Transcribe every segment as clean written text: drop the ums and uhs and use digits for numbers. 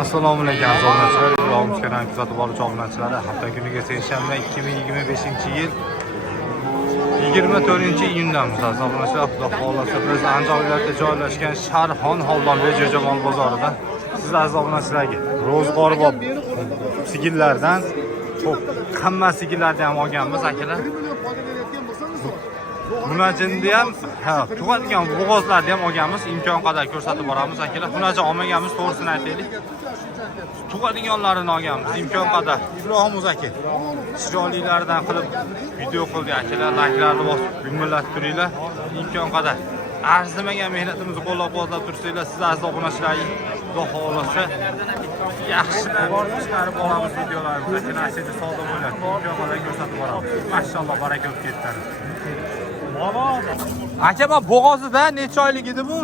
Assalomu alaykum obunachilar, vlogimiz kanalini kuzatib boruvchi obunachilar. Hafta kuniga seshanba 2025-yil 24-iyundamiz. Obunachilar, xudo xolasa biz Andijon viloyatida joylashgan Sharxon Xolbonbek Jo'jamol bozorida siz aziz obunachilarga ro'zg'orbob sigirlardan hamma sigirlarni ham olganmiz akalar. Bunachinni ham, tug'adigan bo'g'ozlarni ham olganmiz. Imkon qadar ko'rsatib boramiz akalar. Bunacha olmaganmiz, to'g'risini aytaylik. Tug'adiganlarini olganmiz imkon qadar. Ibrohim aka chiroylilaridan qilib video qildik akalar. Layklarni bosib, gumillatib turinglar. Imkon qadar arzimagan mehnatimizni qo'llab-quvvatlab tursanglar, siz aziz obunachilarga xudo xolasa yaxshilar chiqarib olamiz videolarimizni. Kanalda savdo bo'ladi. Imkon qadar ko'rsatib boramiz. Mashalloh, baraka bo'lib ketdi. Aka, bu bo'g'ozida necha oylik edi bu?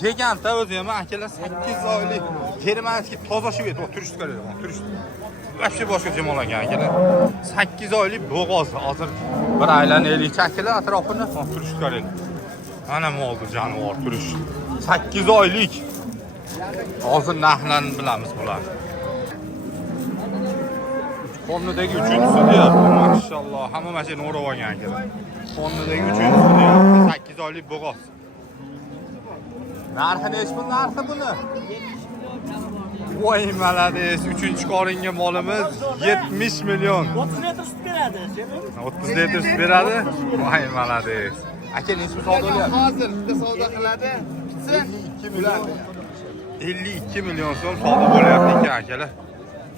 Giganta o'zi ham akalar 8 oylik. Germanskiy toza shvet, turist qaraydi, turist. Вообще boshqa jamol ekan akalar. 8 oylik bo'g'oz. Hozir bir aylanaylik akalar atrofini, turist qaraydi. Mana moldi jonivor turist. 8 oylik. Hozir narxlarini bilamiz bular. Qonnidagi 3-inchisi deyapti, mashalloh. Hamma mashina o'rab olgan akalar. Qonnidagi 3-inchisi deyapti, 8 oylik bo'g'oz. Narxi nechi pul narxi buni? Voy malades, 3-qoringa molimiz 70 million. 30 litr sut beradi. 30 litr sut beradi? Voy malades. Aka nechi pul savdo qilyapti? Hozir bitta savdo qiladi. 52 million. 52 million so'm savdo bo'lyapti ekan akalar.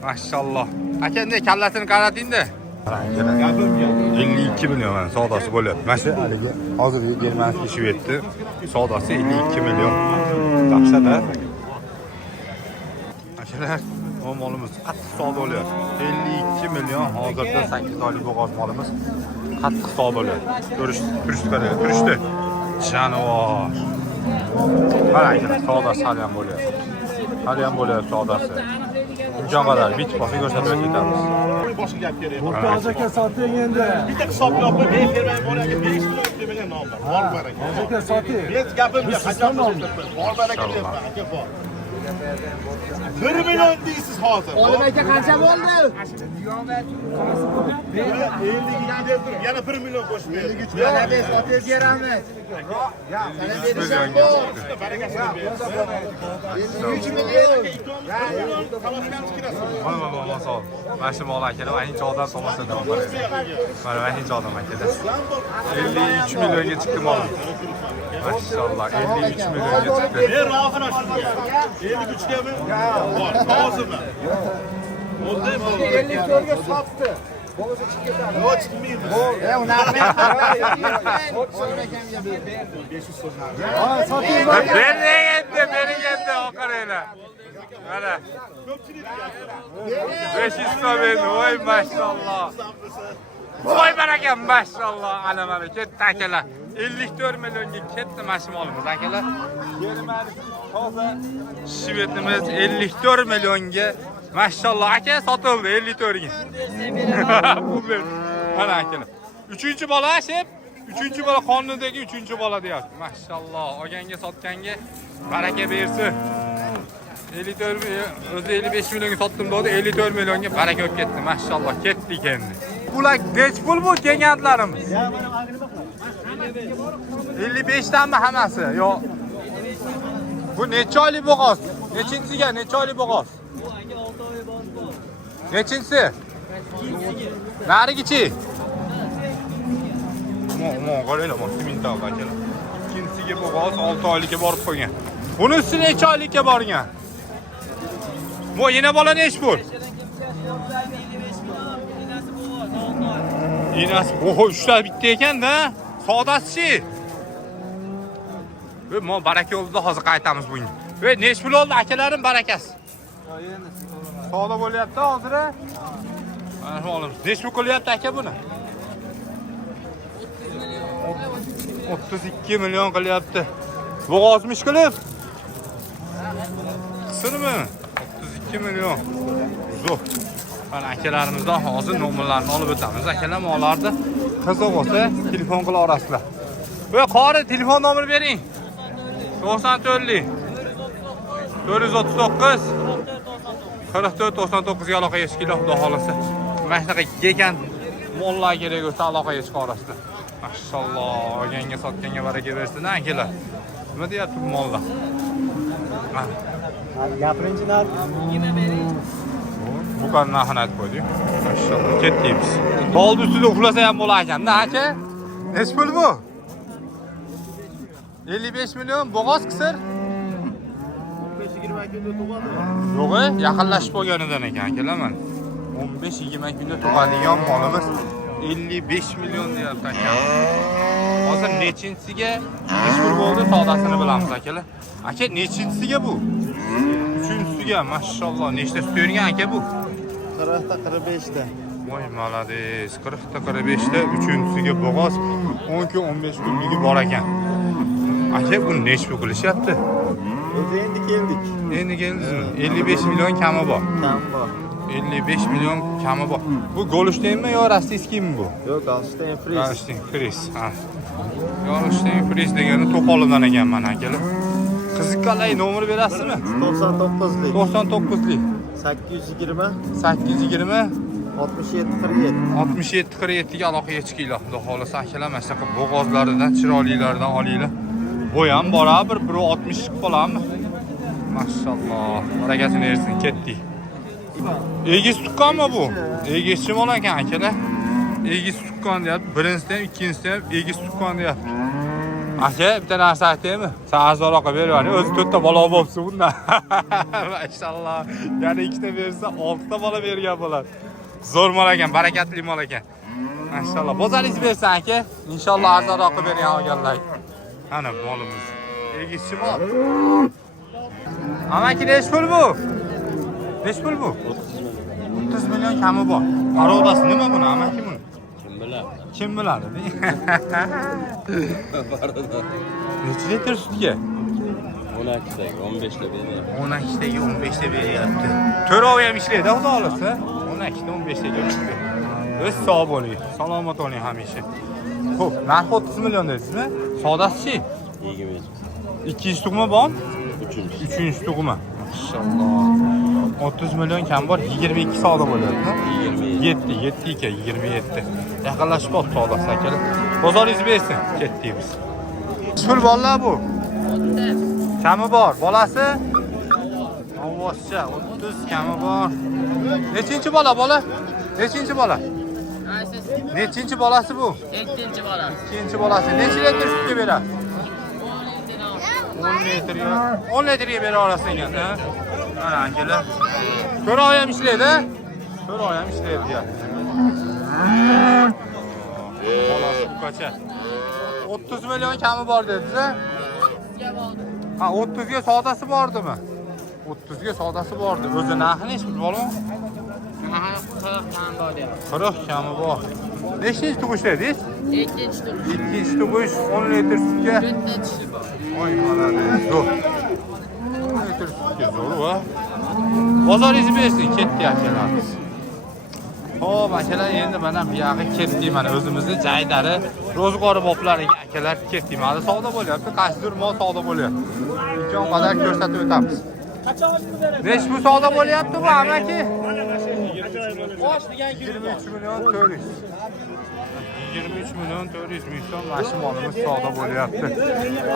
Mashalloh. Aka, ne kallasini qarating-da. 52 million savdosi bo'lyapti. Mana shu haligi hozirgi Germanskiy shvetni savdosi 52 million. Dahshat-a? Akalar, bu molimiz qattiq savdo bo'lyapti. 52 million hozirda 8 oylik bo'g'oz molimiz qattiq savdo bo'lyapti. Turist qarang, turishdi. Jonivor. Mana akalar, savdosi hali ham bo'lyapti. Hali ham bo'lyapti savdosi. Imkon qadar bitib qolsa ko'rsatib ketamiz. Boshqa gap kerak. Murtoz aka soting endi. Bitta hisoblab qo'y, men fermay bolaga 5 million degan nomda. Bor baraka. Murtoz aka soting. Men gapimga qachon bor baraka deyapman, aka bor. 1 million deysiz hozir. Olim aka qancha bo'ldi? 52 deb turib, yana 1 million qo'shib ber. 53 yana 5 otib beramiz. Sana berishim bor. Barakasini ber. 53 million. Talashgan chiqirasiz. Mana sağ ol. Mana shu mol akalar, mana shuncha odam tomosha davom etadi. Mana shuncha odam akalar. 53 millionga chiqdi mol. Maşallah 53 milyonga chiqdi. Men Raufin ashunga. 53 gami? Bor, hozirmi? O'nda bor. 54 ga sotdi. Bo'g'oz chiqib ketadi. Yo'q, chiqmaydi. Unaqa Olim akamga berdi. 500 so'm. Ha, soting. Bering endi oqaraylar. Mana Ko'pchilik 500 so'm endi. Voy maşallah. Voy baraka maşallah. Ana mana ketdi akalar. 54 milyonga ketdi mashmolimiz akalar. Germanskiy toza shvetimiz 54 milyonga maşallah aka sotildi 54 ga. Mana akalar. 3-bola shep. 3-bola qonnidagi 3-bola deyapti. Maşallah olganga sotganga baraka bersin. 54 o'zi 55 millionga sotdim dedi, 54 millionga baraka olib ketdi. Maşallah ketdi endi. Bular nech pul bu kelganlarimiz? 55 danmi hammasi? Yo'q. Bu necha oylik bo'g'oz? Nechinsiga necha oylik bo'g'oz? Nechinsi? Narigichi? Qaranglar, simental akalar. Ikkinchisiga bo'g'oz 6 oylikka borib qo'ygan. Bunisi necha oylikka borgan? Bu yana bola nech pul? Inasi, oho, uchta bitta ekan-da. Savdosi-chi? Ve mo baraka yo'lida hozir qaytamiz bunga. Ve nech pul oldi akalarim barakasi? Savdo bo'lyapti hozir. Mana shu olamiz. Nech pul qilyapti aka buni? 32 million qilyapti. Bo'g'ozmish qilib. Qisirmi? 32 million. Zo'r. Mana akalarimizdan hozir nomerlarini olib o'tamiz. Akalar mollarni qiziq bo'lsa telefon qila olasizlar. Ve qori telefon nomeri bering. 94 439 44-99 ga aloqaga chiqinglar, xudo xolasa. Mana shunaqa yegan mollar kerak bo'lsa aloqaga chiqa olasizlar. Mashalloh, olganga sotganga baraka bersin, akalar. Nima deyapti bu mollar? Gapirinchi narx. Bu kan narxini aytib qo'ydik. Mashalloh, ketdik. Bolni ustida uxlasa ham bo'lar ekan-da, aka. Nech pul bu? 55 million bo'g'oz qisir. 15-20 kunda tug'adi. Yo'q, yaqinlashib qolganidan ekan, akalar mana. 15-20 kunda tug'adigan molimiz 55 million deyapti aka. Hozir nechinchisiga ish pul bo'ldi, savdosini bilamiz akalar. Aka, nechinchisiga bu? 3-inchisiga, mashalloh. Nechta sut bergan aka bu? 40 ta 45 ta. Voy, malades. 40 ta 45 ta, 3-inchisiga bo'g'oz 10 kun 15 kunligi bor ekan. Aka, bu nech pul qilishyapti? Endi keldik. Endi keldingizmi? 55 million kami bor. Kam bor. 55 million kami bor. Bu Golshtaynmi yo rossiyskimi bu? Yo'q, Golshtayn Fris. Golshtayn Fris. Ha. Golshtayn Fris degani To'qolidan ekan mana akalar. Qiziq qalay nomer berasizmi? 99lik. 99lik. 820 820 67 47. 67 ga aloqaga chiqinglar. Xudo xolasa akalar mana shunaqa bo'g'ozlaridan, chiroylilaridan olinglar. Bu ham bora bir 160 chiqib qoladimi? Mashalloh. Barakasini bersin, ketdik. Egiz tuqqanmi bu? Egizchi mol ekan akalar. Egiz tuqqan deyapti. Birinchisi ham, ikkinchisi ham egiz tuqqan deyapti. Aka, bitta narsa aytaymi? Sen arzonroqqa berayapti. O'zi 4 ta bola bo'libsi bundan. Mashalloh. Yana 2 ta bersa 6 ta bola bergan bo'ladi. Zo'r mol ekan, barakatli mol ekan. Mashalloh. Bozaringiz bersin aka. Inshaalloh arzonroqqa bergan olganlar. Ana molimiz. Egizchi mol. Amaki nech pul bu? Nech pul bu? 30 million kami bor. Parodasi nima buni, amaki buni? Kim biladi? Necha litr sutga? 12 taga 15 ta beryapti. 12 taga 15 ta beryapti. To'rov ham ishlaydi, xudo xolasa. 12 ta 15 taga ishlaydi. O'z sog' bo'ling, salomat bo'ling hamisha. Xo'p, narxi 30 million dedingizmi? Savdosi-chi? 20. Ikkinchi tug'ma bormi? Uchinchi tug'ma. Maşallah. 30 milyon kam bor, 22 savdo bo'lyapti. 7 ekan, 27. Yaqinlashib qoldi savdosi akalar. Bozoringiz bersin, ketdik biz. Pul borlar bu? 30. Kami bor, bolasi? Ovozcha 30 kami bor. Nechinchi bola? Nechinchi bola? Nechinchi bolasi bu? Ikkinchi bola. Ikkinchi bolasi. Necha litr sutga beradi? 10 litrga bera olasan ekan, ha? Mana akalar. To'rov ham ishlaydi. To'rov ham ishlaydi deyapti. Bolasi buqacha. 30 million kami bor dedingiz-a? Ha, 30 ga savdosi bordimi? 30 ga savdosi bordi. O'zi narxi nech pul bola? 40 ham bor deyapti. 40 kami bor. Nechinchi tug'ish dedingiz? Ikkinchi tur. Ikkinchi tug'ish 10 litr sutga. Bitta tishi bor. Oy, malades. Zo'r. 10 litr sutga zo'r va bozoringizni bersin, ketdi akalarimiz. Xo'p, akalar, endi mana bu yoqqa ketdik. Mana o'zimizni jaydari, ro'zg'ori boplariga akalar ketdik. Mana savdo bo'lyapti, qaysidir mol savdo bo'lyapti. Imkon qadar ko'rsatib o'tamiz. Nech bu savdo bo'lyapti bu, amaki? 23 million 400. 23 million 400 ming so'm mashina molimiz savdo bo'lyapti.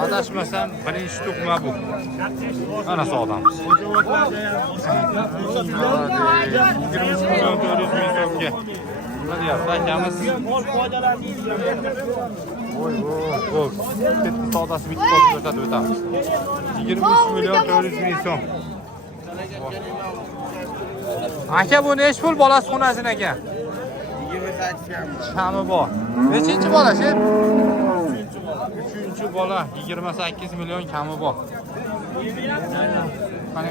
Adashmasam birinchi tug'ma bu. Mana savdomiz. 23 million 400 ming so'mga. Nima deyapti akamiz? Voy, bitta savdosi bitta ko'rsatib o'tamiz. 23 million 400 ming so'm. Aka, bu nech pul bolasi xonasini aka? 28 kami bor. Nechinchi bola shu? 3-chi bola 28 million kami bor. Qani.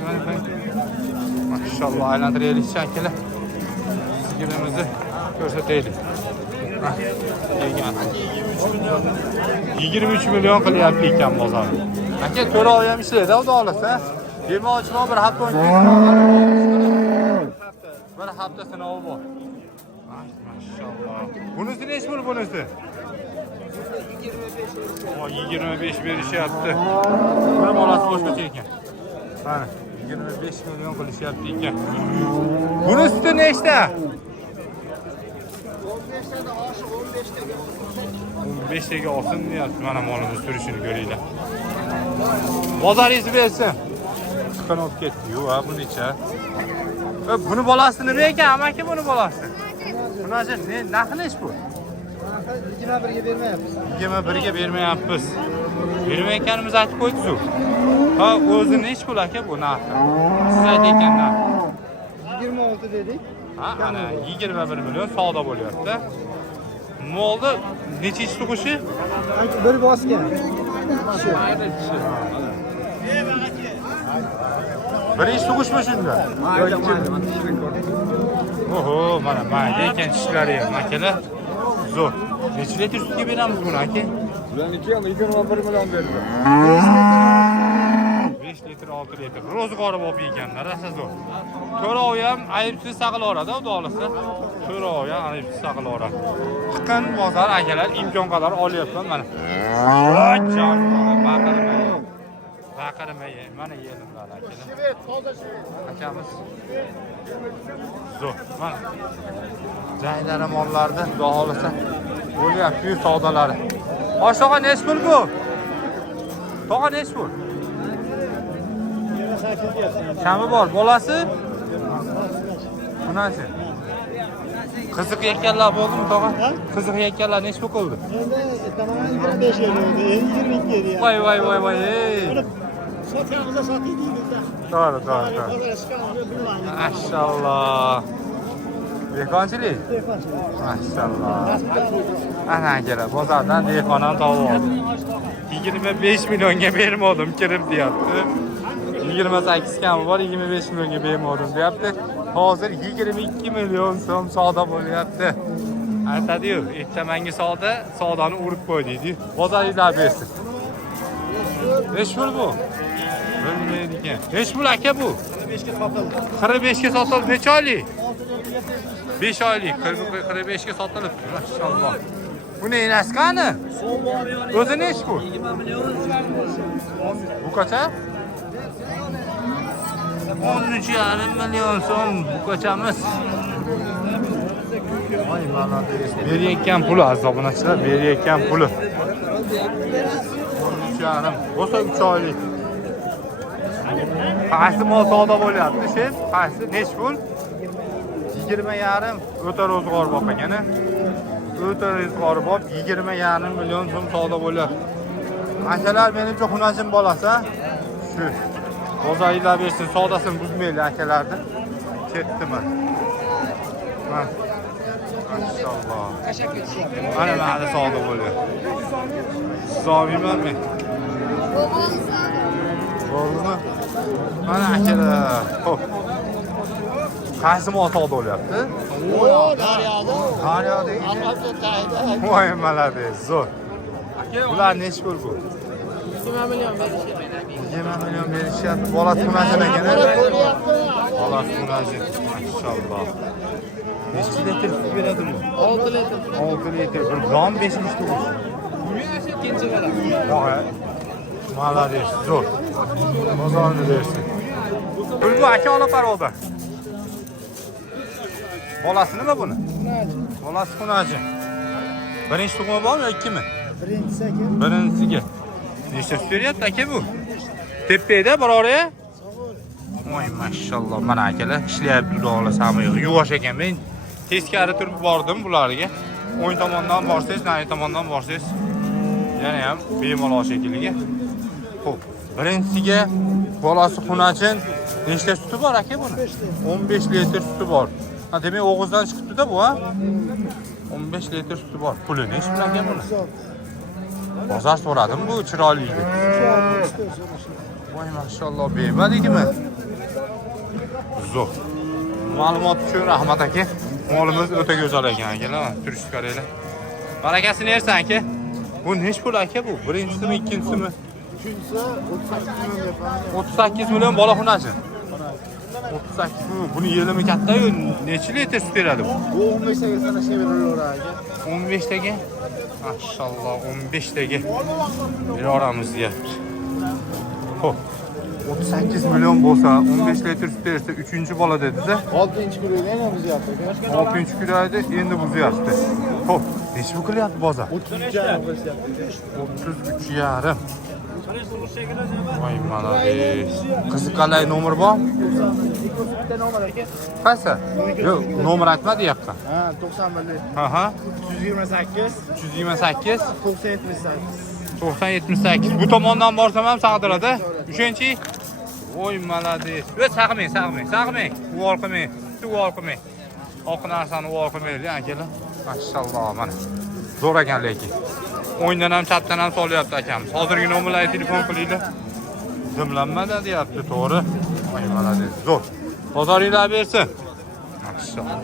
Mashalloh, aylantiraylik shakili. Sigirimizni ko'rsataylik. 23 million qilyapti ekan bozor. Aka, to'rov ham ishlaydi, xudo xolasa. Demoqchimi, bir hafta bir hafta sinovi bor. Maşallah. Bunisi nech pul bunisi? 25 berishyapti. Bir bolasi boshqacha ekan. Mana 25 milyon qilishyapti ekan. Buni suti nechta? 15 taga olsin deyapti. Mana molimiz turishini ko'ringlar. Bozoringiz bersin. Chiqqan olib ketdi. Yo'q, ha bu necha? Buni bolasi nima ekan? Amaki buni bolasi. Bunachi ne narxi nech bu? 21 ga bermayapmiz. 21 ga bermayapmiz. Bermayotganimizni aytib qo'ydik-ku. Ha, o'zi nech pul aka bu narxi? Siz aytayotganda 26 dedik. ha, ana 21 million savdo bo'lyapti. Molda nechinchi tug'ishi? Bir bosgan. Birinchi tug'ishmi shunda? Oho, mana mayda ekan tishlari ham akalar. Zo'r. Necha litr sutga beramiz buni aka? Bularniki ham 21 million berdi. 5 litr, 6 litr. Ro'zg'ori bo'lib ekanlar, rosa zo'r. To'rov ham ayibsiz saqlaveradi, xudo olsa. To'rov ham ayibsiz saqlaveradi. Chiqqan bozor akalar imkon qadar olyapman mana. Jon, baqirmay, mana yelimlar akalar. Akamiz. Zo'r. Mana. Jaydari mollarda xudo olsa bo'lyapti savdolari. Oshog'a nech pul bu? Tog'a nech pul? Kami bor, bolasi? Bunasi. Qiziq ekanlar bo'ldimi tog'a? Qiziq ekanlar nech pul qildi? Endi tamoman 25 edi, endi 22 edi. Voy. Sotamiz, sotaylik. To'g'ri. Maşallah. Dehqonchilik? Maşallah. Ana akalar, bozordan dehqon ham topib oldim. 25 millionga bermodim, kirib deyapti. 28 kami bor, 25 millionga bermodim deyapti. Hozir 22 million so'm savdo bo'lyapti. Aytadi-yu, ertamangi savdoni urib qo'ydi. Bozoringlar bersin. Nech pul bu? Bilmaydi ekan. Nech pul aka bu? 45 ga sotildi. Necha oylik? 5 oylik. 45 ga sotilib. Maşallah. Bu ne enasi qani? O'zi nech bu? 20 million. Bu qancha? 13,5 million so'm bu qanchamiz? Voy malades. Berayotgan puli azobunachilar, berayotgan puli. 13,5. Bo'lsa 3 oylik. Qaysi mol savdo bo'lyapti, shef? Qaysi nech pul? 20,5 o'ta ro'zg'or bop ekana. O'ta ro'zg'or bop 20,5 million so'm savdo bo'lyapti. Akalar menimcha xunajim bolasi, shu. Bozoringlar bersin, savdosini buzmaylar akalarni. Ketdimi? Maşallah. Mana savdo bo'lyapti. Zo'rman men. Bo'ldimi? Mana akalar. Xo'p. Qaysi mol savdo bo'lyapti? Daryoda. Voy malades, zo'r. Bular nech pul bu? 20 million berishdi. 20 million berishyapti. Bolasi xunajin ekan. Bolasi xunajin. Maşallah. Necha litr sut beradi bu? 6 litr. 6 litr. Bir gram 5 litr. Ikkinchi beradi. Malades, zo'r. Bozorni bersin. Pul bu aka olib barobar. Bolasi nima buni? Bolasi xunaji. Birinchi tug'ma bormi, ikkimi? Birinchisi aka. Birinchisiga. Nechta sut beryapti aka bu? Tepeda biroraya? Voy maşallah, mana akalar ishlayapti, xudo olsa yuvosh ekan. Men teskari turib bordim bularga. O'ng tomondan borsangiz, nari tomondan borsangiz, yana ham bemalol shekilliga. Xo'p, birinchisiga bolasi xunajin. Nechta suti bor aka buni? 15 litr suti bor. Ha, demak o'g'izdan chiqibdi-da bu, ha? 15 litr suti bor. Puli nech pul aka buni? Bozor so'radim bu chiroyligi. Voy maşallah, bermadingmi? Zo'r. Ma'lumot uchun rahmat aka. Molimiz o'ta go'zal ekan akalar. Turishni qaranglar. Barakasini bersin aka. Bu nech pul aka bu? Birinchisimi, ikkinchisimi? Uchinchisi 38 million deb. 38 million bola xunachi. 38 million. Buni yelimi katta-yu, necha litr sut beradi bu? Bu 15 taga sanashga beraveradi aka. 15 taga. Maşallah, 15 taga. Beramiz deyapti. Xo'p. 38 milyon bo'lsa, 15 litr sut bersa, 3-chi bola dedi-da. 6-chi kunida yana buzyapti. 6-chi kunayda endi buzyapti. Xo'p, necha pul qilyapti bozor? 33,5. Voy malades. Qiziqalay nomer bor? Bitta nomer aka. Qaysi? Yo'q, nomer aytma deyapti. Ha, 91. Aha. 328 328 978. 90-78. Bu tomondan borsam ham sag'diradi. 3-chi? Voy malades. O'z sag'mang. Uvol qilmang. Uvol qilmang. Oq narsani uvol qilmaylik, akalar. Mashalloh, mana. Zo'r ekan lekin. O'yindan ham chatdan ham solyapti akamiz. Hozirgi nomerlarga telefon qilinglar. Dimlanmada deyapti, to'g'ri. Voy malades. Zo'r. Bozoringlar bersin. Mashalloh.